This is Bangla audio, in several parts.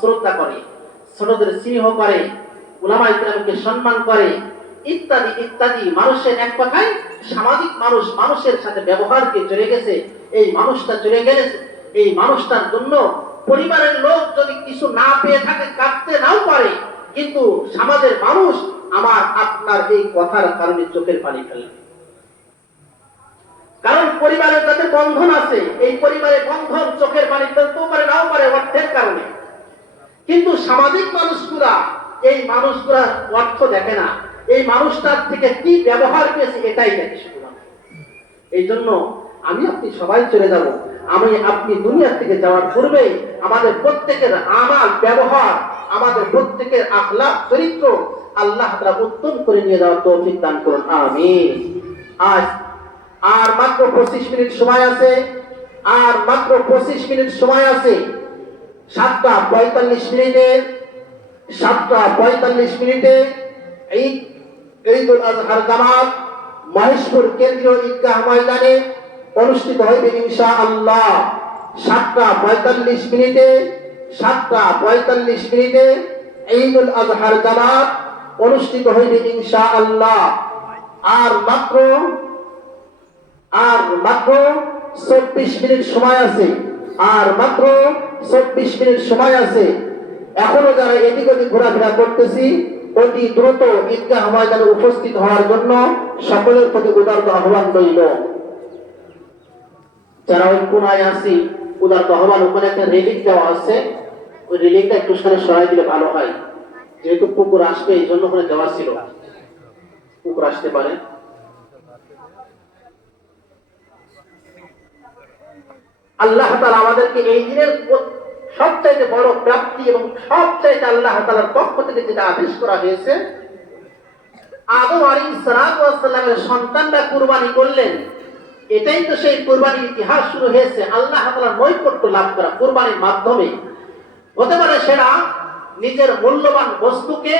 শ্রদ্ধা করে ছোটদের স্নেহ করে, উলামা ইকরামকে সম্মান করে, ইত্যাদি ইত্যাদি। মানুষের এক কথায় সামাজিক মানুষ মানুষের সাথে ব্যবহারকে চলে গেছে, এই মানুষটা চলে গেছে এই মানুষটার জন্য পরিবারের লোক যদি কিছু না পেয়ে থাকে, কাটতে নাও পারে। কিন্তু সমাজের মানুষ আমার আপনার এই কথার কারণে চোখের পানি ফেলে। কারণ পরিবারের তাদের বন্ধন আছে। এই পরিবারে বন্ধন চোখের পানি ফেলতেও পারে, নাও পারে অর্থের কারণে। কিন্তু সামাজিক মানুষগুলা, এই মানুষগুলা অর্থ দেখে না। এই মানুষটার থেকে কি ব্যবহার পেয়েছে এটাই দেখে এই জন্য আমি আপনি সবাই চলে যাব। আমি আপনি দুনিয়া থেকে যাওয়ার পূর্বে আমাদের প্রত্যেকের আমার ব্যবহার, আমাদের প্রত্যেকের আখলাক চরিত্র আল্লাহ তাআলা উত্তম করে নিয়ে যাওয়ার তৌফিক দান করুন। আমিন। আজ আর মাত্র পঁচিশ মিনিট সময় আছে। আর মাত্র পঁচিশ মিনিট সময় আছে। সাতটা পঁয়তাল্লিশ মিনিটে, সাতটা পঁয়তাল্লিশ মিনিটে ঈদ, ঈদুল আজহার জামাত মহেশপুর কেন্দ্রীয় ঈদগাহ ময়দানে অনুষ্ঠিত হইবে ইনশা আল্লাহ সাতটা পঁয়তাল্লিশ মিনিটে, সাতটা পঁয়তাল্লিশ মিনিটে ঈদুল আজহার জামাত অনুষ্ঠিত হইবে ইনশা আল্লাহ আর মাত্র আর মাত্র চব্বিশ মিনিট সময় আছে। আর মাত্র চব্বিশ মিনিট সময় আছে। এখনও যারা এদিক ওদিক ঘোরাফেরা করতেছি, অতি দ্রুত ঈদগাহ ময়দানে উপস্থিত হওয়ার জন্য সকলের প্রতি উদারত আহ্বান রইল। যারা ওই কোনায় আসি উদারত আহ্বান ওখানে একটা রেলিং দেওয়া আছে। ওই রেলিংটা একটু সামনে সরাই দিলে ভালো হয়। যেহেতু পুকুর আসবে, এই জন্য ওখানে দেওয়া ছিল। পুকুর আসতে পারে। আল্লাহ তাআলা আমাদেরকে এই দিনের সবচাইতে বড় প্রাপ্তি এবং সবচাইতে আল্লাহ তাআলার পক্ষ থেকে যেটা আদেশ করা হয়েছে, আদম আলাইহিস সালামের সন্তানরা কুরবানি করলেন। এটাই তো সেই কুরবানির ইতিহাস শুরু হয়েছে। আল্লাহ তাআলার নৈকট্য লাভ করা কুরবানির মাধ্যমে। হতে পারে সেটা নিজের মূল্যবান বস্তুকে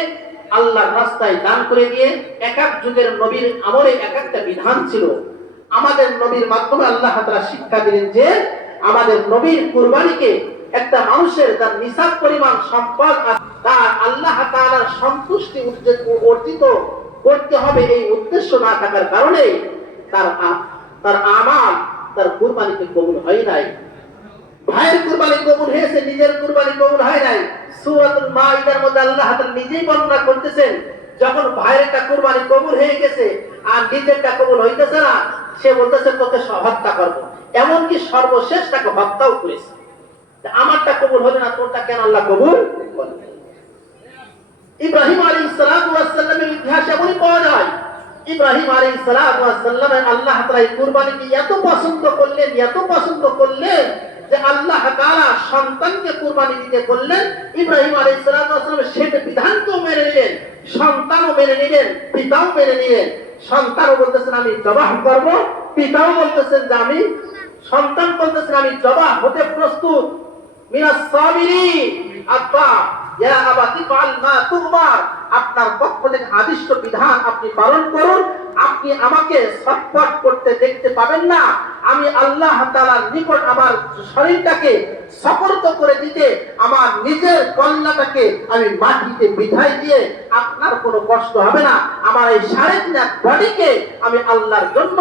আল্লাহর রাস্তায় দান করে দিয়ে এক এক যুগের নবীর আমলে এক একটা বিধান ছিল। আমাদের নবীর মাধ্যমে আল্লাহ তাআলা শিক্ষা দিলেন যে আমাদের নবীর কুরবানিকে একটা মানুষের তার নিসাব পরিমাণ সম্পদ তার আল্লাহ তাআলার সন্তুষ্টি অর্জিত করতে হবে এই উদ্দেশ্য না থাকার কারণে তার তার আমার তার কুরবানিকে কবুল হয় নাই। ভাইয়ের কুরবানি কবুল হয়েছে, নিজের কুরবানি কবুল হয় নাই। সূরাতুল মাইদার মধ্যে আল্লাহ তাআলা নিজেই বর্ণনা করতেছেন, যখন ভাইয়ের একটা কুরবানি কবুল হয়ে গেছে আর নিজেরটা কবুল হইতেছে না, সে বলতেছে, তোকে হত্যা করব। এমনকি সর্বশেষ তাকে হত্যাও করেছে। আমারটা কবুল হবে না, তোরটা কেন আল্লাহ কবুল? ইব্রাহিম আলাইহিস সালাতু ওয়াস সালামের ইতিহাস এমনই পাওয়া যায়। ইব্রাহিম আলাইহিস সালাতু ওয়াস সালামের আল্লাহ এই কুরবানিকে এত পছন্দ করলেন, এত পছন্দ করলেন যে আল্লাহ তাআলা সন্তানকে কুরবানি দিতে বললেন। ইব্রাহিম আলাইহিস সালাতু ওয়াস সালাম সেটা বিধানকেও মেনে নিলেন, সন্তানও মেনে নিলেন, পিতাও মেনে নিলেন। সন্তানও বলতেছেন, আমি জবাহ করব। পিতাও বলতেছেন যে, আমি সন্তান বলতেছেন, আমি জবাহ হতে প্রস্তুত। মিনাস সাবিরি আব্বা আপনার পক্ষ থেকে আদিষ্ট বিধান আপনি পালন করুন। আপনি আমাকে করতে দেখতে পাবেন না। আমি আল্লাহ নিকট আমার শরীরটাকে করে দিতে, আমার নিজের আমি মাটিতে বিধাই দিয়ে আপনার কোনো কষ্ট হবে না। আমার এই সাড়ে তিন বডিকে আমি আল্লাহর জন্য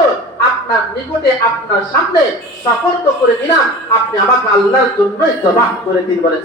আপনার নিকটে, আপনার সামনে সপর্দ করে দিলাম। আপনি আমাকে আল্লাহর জন্যই জবাব করে দিন বলেন